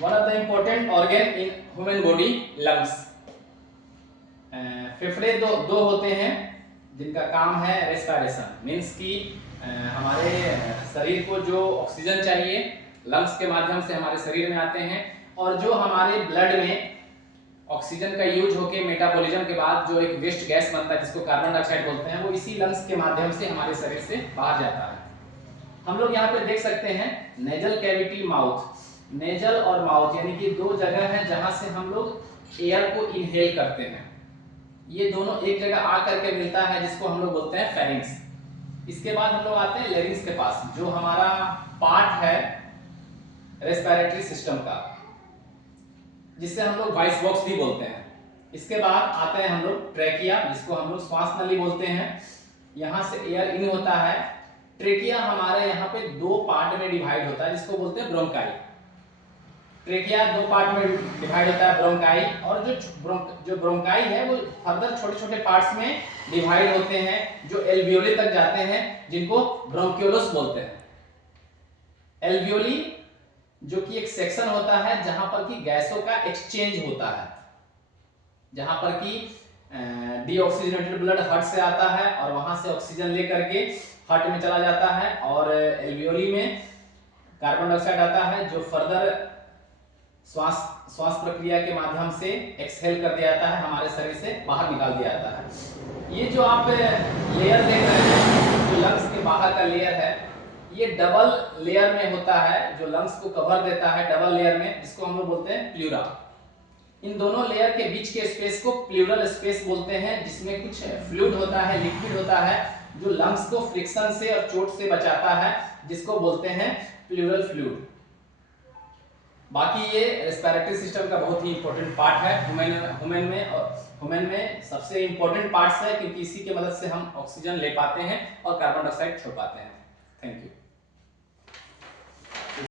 One of the important organ in human body, lungs. फेफड़े दो होते हैं जिनका काम है रेस्पिरेशन, मीन्स कि हमारे शरीर को जो ऑक्सीजन चाहिए लंग्स के माध्यम से हमारे शरीर में आते हैं, और जो हमारे ब्लड में ऑक्सीजन का यूज होके मेटाबॉलिज्म के बाद जो एक वेस्ट गैस बनता है जिसको कार्बन डाइऑक्साइड बोलते हैं, वो इसी लंग्स के माध्यम से हमारे शरीर से बाहर जाता है। हम लोग यहाँ पे देख सकते हैं नेजल कैविटी, माउथ। नेजल और माउथ यानी कि दो जगह है जहां से हम लोग एयर को इनहेल करते हैं। ये दोनों एक जगह आ करके मिलता है जिसको हम लोग बोलते हैं फेरिंग्स। इसके बाद हम लोग आते हैं लेरिंग्स के पास, जो हमारा पार्ट है रेस्पिरेटरी सिस्टम का, जिससे हम लोग वॉइस बॉक्स भी बोलते हैं। इसके बाद आते हैं हम लोग ट्रेकिया, जिसको हम लोग श्वास नली बोलते हैं। यहाँ से एयर इन होता है। ट्रेकिया हमारे यहाँ पे दो पार्ट में डिवाइड होता है जिसको बोलते हैं ब्रोंकाई। ट्रेकिया दो पार्ट में डिवाइड होता है, ब्रोंकाई, और जो ब्रोंकाई है वो फर्दर छोटे छोटे पार्ट्स में डिवाइड होते हैं जो एल्वियोली तक जाते हैं, जिनको ब्रोंक्यूलस बोलते हैं। एल्वियोली जो कि एक सेक्शन होता है जहां पर कि गैसों का एक्सचेंज होता है, जहां पर कि डीऑक्सीजनेटेड ब्लड हार्ट से आता है और वहां से ऑक्सीजन लेकर के हार्ट में चला जाता है, और एल्वियोली में कार्बन डाइऑक्साइड आता है जो फर्दर श्वास प्रक्रिया के माध्यम से एक्सहेल कर दिया जाता है, हमारे शरीर से बाहर निकाल दिया जाता है। ये जो आप लेयर देख रहे हैं, जो लंग्स के बाहर का लेयर है, ये डबल लेयर में होता है, जो लंग्स को कवर देता है डबल लेयर में, जिसको हम लोग बोलते हैं प्लूरा। इन दोनों लेयर के बीच के स्पेस को प्लूरल स्पेस बोलते हैं, जिसमें कुछ फ्लूइड होता है, लिक्विड होता है, जो लंग्स को फ्रिक्शन से और चोट से बचाता है, जिसको बोलते हैं प्लूरल फ्लूइड। बाकी ये रेस्पिरेटरी सिस्टम का बहुत ही इंपॉर्टेंट पार्ट है ह्यूमन में सबसे इंपॉर्टेंट पार्ट्स है, क्योंकि इसी की मदद से हम ऑक्सीजन ले पाते हैं और कार्बन डाइऑक्साइड छोड़ पाते हैं। Thank you.